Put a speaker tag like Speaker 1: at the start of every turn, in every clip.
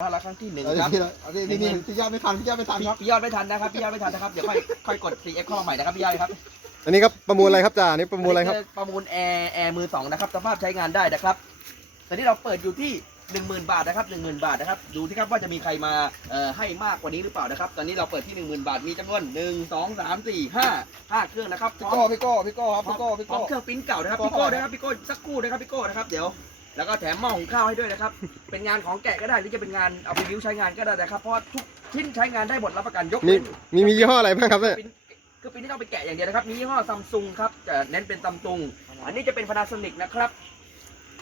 Speaker 1: น่ารักครั้งที่หนึ่ง
Speaker 2: เอา
Speaker 1: ครับ
Speaker 2: ที่เอาที่นี่นี่พี่ยอดไม่ทันพี่ยอดไม่ทันครับ
Speaker 1: พี่ยอดไม่ทันนะครับพี่ยอดไม่ทันนะครับเดี๋ยวค่อยค่อยกด CF เข้ามาใหม่นะครับพี่ยอดครับ
Speaker 3: อันนี้ครับประมูลอะไรครับจ่าอันนี้ประมูลอะไรครับ
Speaker 1: นนี้ประมูลแอร์แอร์มือสองนะครับสภาพใช้งานได้นะครับตอนนี้เราเปิดอยู่ที่10,000บาทนะครับ10,000บาทนะครับดูที่ครับว่าจะมีใครมาเอ่อให้มากกว่านี้หรือเปล่านะครับ ตอนนี้เราเปิดที่10,000บาทมีจำนวน1 2 3 4 5 5เครื่องนะครับพ
Speaker 2: พี่
Speaker 1: ร้อ
Speaker 2: โก้
Speaker 1: ม
Speaker 2: พี่โก้พี่โก้ครับพี่โก้พี่
Speaker 1: พร้อ
Speaker 2: โก้
Speaker 1: มเครื่องปริ้นเก่านะครับ
Speaker 2: พี่
Speaker 1: พี่
Speaker 2: โก้
Speaker 1: โก้นะครับพี่โก้สักครู่นะครับพี่โก้นะครับเดี๋ยว แล้วก็แถมหม้อหุงข้าวให้ด้วยนะครับ เป็นงานของแกะก็ได้หรือจะเป็นงานเอาไปยิ้วใช้งานก็ได้นะครับ เพราะว่าทุกชิ้นใช้งานได้หมดรับประกันยก
Speaker 3: มี
Speaker 1: เว้น
Speaker 3: มีมียี่ห้ออะไรบ้างครับเนี่ย
Speaker 1: ปริ้นคือปริ้นที่ต้องไปแกะอย่างเดียวนะครับ มียี่ห้อซัมซุงครับจะเน้นเป็นซัมซุงอันนี้จะเป็นพานาโซนิกนะครับ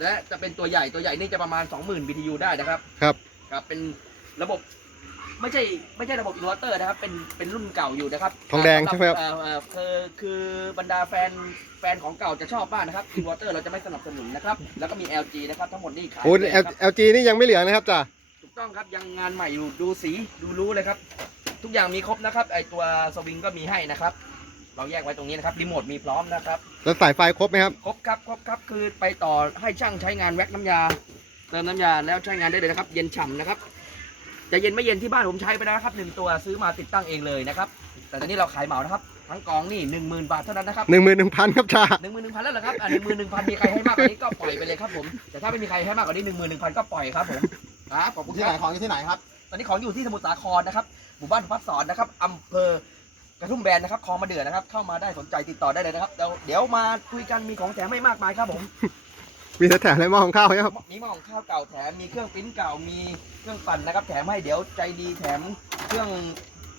Speaker 1: และจะเป็นตัวใหญ่ตัวใหญ่นี่จะประมาณ 20,000 BTU ได้นะครับ
Speaker 3: ครับ
Speaker 1: ครับเป็นระบบ ไม่ใช่ไม่ใช่ระบบอินเวอร์เตอร์นะครับ เป็นเป็นรุ่นเก่าอยู่นะครับ
Speaker 3: ทองแดงใช่ไหมครับ
Speaker 1: เอ่อเอ่อคือคือบรรดาแฟนแฟนของเก่าจะชอบมากนะครับอินเวอร์เตอร์เราจะไม่สนับสนุนนะครับ แล้วก็มี LG นะครับทั้งหมดนี่ขาย
Speaker 3: โอ้
Speaker 1: เลย
Speaker 3: เอ
Speaker 1: นะครับ
Speaker 3: ลจีนี่ยังไม่เหลืองนะครับจ่า
Speaker 1: ถูกต้องครับยังงานใหม่อยู่ดูสีดูรู้เลยครับ ทุกอย่างมีครบนะครับ ไอตัวสวิงก็มีให้นะครับ เราแยกไว้ตรงนี้นะครับรีโมทมีพร้อมนะครับ
Speaker 3: แล้วสายไฟครบไหมครับ
Speaker 1: ครบครับครบครับคือไปต่อให้ช่างใช้งานแว็กน้ำยา เติมน้ำยาแล้วใช้งานได้เลยนะครับ เย็นฉ่ำนะครับ จะเย็นไม่เย็นที่บ้านผมใช้ไปแล้วนะครับหนึ่งตัวซื้อมาติดตั้งเองเลยนะครับ แต่ตอนนี้เราขายเหมานะครับ ทั้งกองนี่หนึ่งหมื่นบาทเท่านั้นนะครับ
Speaker 3: หนึ่งหมื่นหนึ่งพันครับจ่า
Speaker 1: หนึ่งหมื่นหนึ่งพันแล้วเหรอครับอ่าหนึ่งหมื่นหนึ่งพันมีใครให้มากกว่านี้ก็ปล่อยไปเลยครับผมแต่ถ้าไม่มีใครให้มากกว่านี้หนึ่งหมื่นหนึ่งพันก็ปล่อยครับผมครับขอบคุณ
Speaker 2: ที่
Speaker 1: ค
Speaker 2: ไหน
Speaker 1: รับ
Speaker 2: ของอยู่ที่ไหนครับ
Speaker 1: ตอนนี้ของอยู่ที่สมุทรสาครนะครับหมู่บ้านพัดสอนนะครับอำเภอกระทุ่มแบนนะครับคลองมาเดือนะครับ เข้ามาได้สนใจติดต่อได้เลยนะครับเดี๋ยวเดี๋ยวมาคุยกันมีของแถมไม่มากมายครับผม
Speaker 3: มีแต่แถมอะไรหม้อของข้าวครับ
Speaker 1: มีหม้อของข้าวเก่าแถม มีเครื่องปริ้นเก่า มีเครื่องปั่นนะครับ แถมให้เดี๋ยวใจดีแถมเครื่อง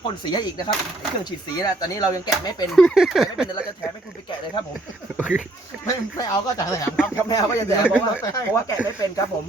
Speaker 1: พ่นสีให้อีกนะครับไอ้เครื่องฉีดสีนะตอนนี้เรายังแกะไม่เป็นแกะไม่เป็นเดี๋ยวเราจะแถมให้คุณไปแกะเลยครับผม
Speaker 2: ไม่ไม่เอาก็จะแถมครับ
Speaker 1: ครับแมวก็จะแถมเพราะว่าเพราะว่าแกะไม่เป็นครับผม